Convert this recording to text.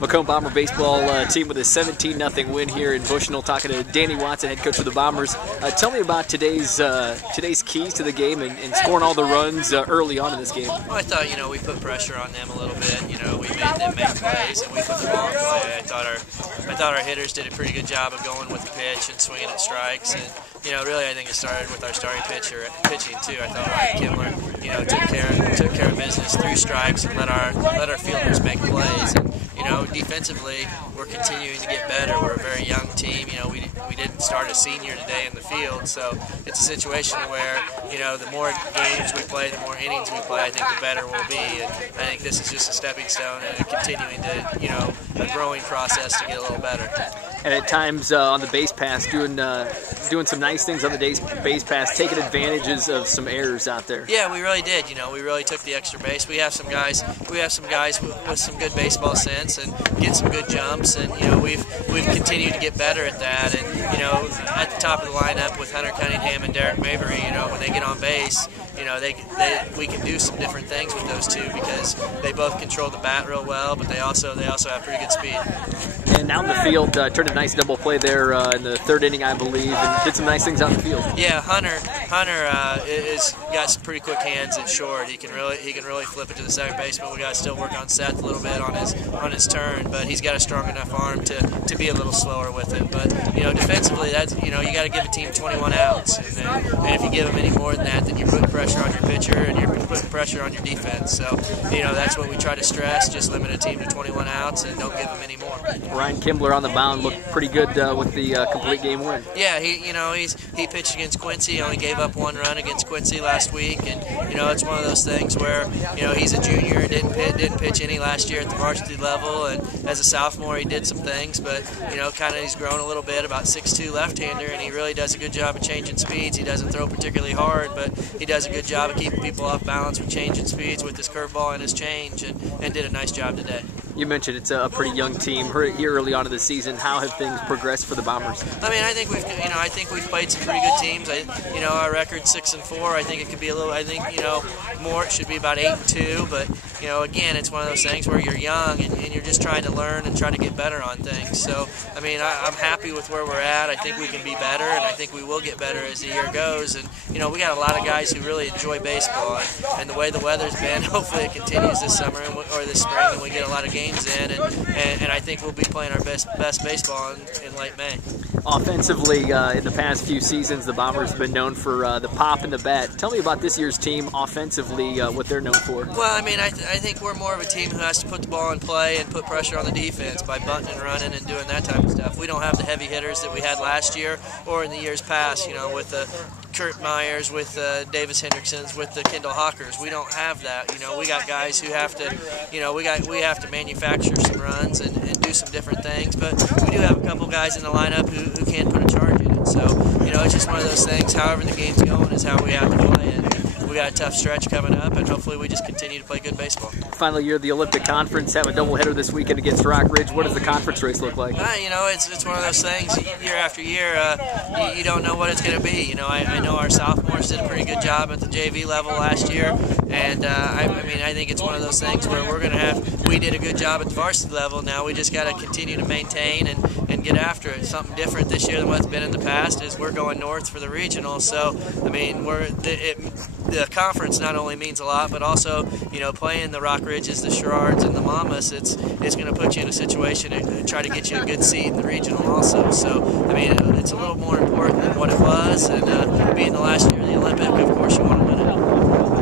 Macomb Bomber baseball team with a 17-0 win here in Bushnell. Talking to Danny Watson, head coach of the Bombers. Tell me about today's keys to the game and scoring all the runs early on in this game. Well, I thought, we put pressure on them a little bit. We made them make plays, and we put the ball in play. I thought our hitters did a pretty good job of going with the pitch and swinging at strikes. And really, I think it started with our starting pitcher pitching too. I thought Ryan Kimbler, took care of business through strikes and let our fielders make plays. And defensively, we're continuing to get better. We're a very young team. We didn't start a senior today in the field, so it's a situation where the more games we play, the more innings we play, I think the better we'll be. And I think this is just a stepping stone and continuing to a growing process to get a little better. And at times on the base pass, doing some nice things on the base pass, taking advantages of some errors out there. Yeah, we really did. We really took the extra base. We have some guys with some good baseball sense and get some good jumps, and we've continued to get better at that. And at the top of the lineup with Hunter Cunningham and Derek Mabry, when they get on base, we can do some different things with those two because they both control the bat real well, but they also have pretty good speed. And out in the field, turned a nice double play there in the third inning, I believe, and did some nice things out in the field. Yeah, Hunter is got some pretty quick hands at short. He can really flip it to the second baseman. We got to still work on Seth a little bit on his turn, but he's got a strong enough arm to be a little slower with it. But defensively, that's you got to give a team 21 outs, and if you give them any more than that, then you're putting pressure on your pitcher and you're putting pressure on your defense. So that's what we try to stress: just limit a team to 21 outs and don't give them any more. Ryan Kimbler on the mound looked pretty good with the complete game win. Yeah, he pitched against Quincy. He only gave up one run against Quincy last week, and it's one of those things where he's a junior, didn't pitch any last year at the varsity level, and as a sophomore he did some things, but kind of he's grown a little bit. About 6'2" left-hander, and he really does a good job of changing speeds. He doesn't throw particularly hard, but he does a good job of keeping people off balance with changing speeds with his curveball and his change, and did a nice job today. You mentioned it's a pretty young team here early on in the season. How have things progressed for the Bombers? I think we've played some pretty good teams. Our record's 6-4. I think it could be a little. I think more. It should be about 8-2. But again, it's one of those things where you're young and you're just trying to learn and try to get better on things. So I'm happy with where we're at. I think we can be better, and I think we will get better as the year goes. And we got a lot of guys who really enjoy baseball, and the way the weather's been, hopefully it continues this summer or this spring, and we get a lot of games in, and I think we'll be playing our best baseball in late May. Offensively, in the past few seasons, the Bombers have been known for the pop and the bat. Tell me about this year's team offensively, what they're known for. Well, I think we're more of a team who has to put the ball in play and put pressure on the defense by bunting and running and doing that type of stuff. We don't have the heavy hitters that we had last year or in the years past, with the Kurt Myers, with Davis Hendricksons, with the Kendall Hawkers. We don't have that. We got guys who have to, we have to manufacture some runs and do some different things. But we do have a couple guys in the lineup who can put a charge in it. So, it's just one of those things. However the game's going is how we have to play it. We got a tough stretch coming up, and hopefully we just continue to play good baseball. Final year of the Olympic Conference, have a doubleheader this weekend against Rock Ridge. What does the conference race look like? It's one of those things. Year after year, you don't know what it's going to be. I know our sophomores did a pretty good job at the JV level last year, and I think it's one of those things where we did a good job at the varsity level. Now we just got to continue to maintain and get after it. Something different this year than what's been in the past is we're going north for the regional. So the conference not only means a lot, but also playing the Rock Ridges, the Sherrards, and the Monmouths, it's going to put you in a situation to try to get you a good seat in the regional also. So it's a little more important than what it was, and being the last year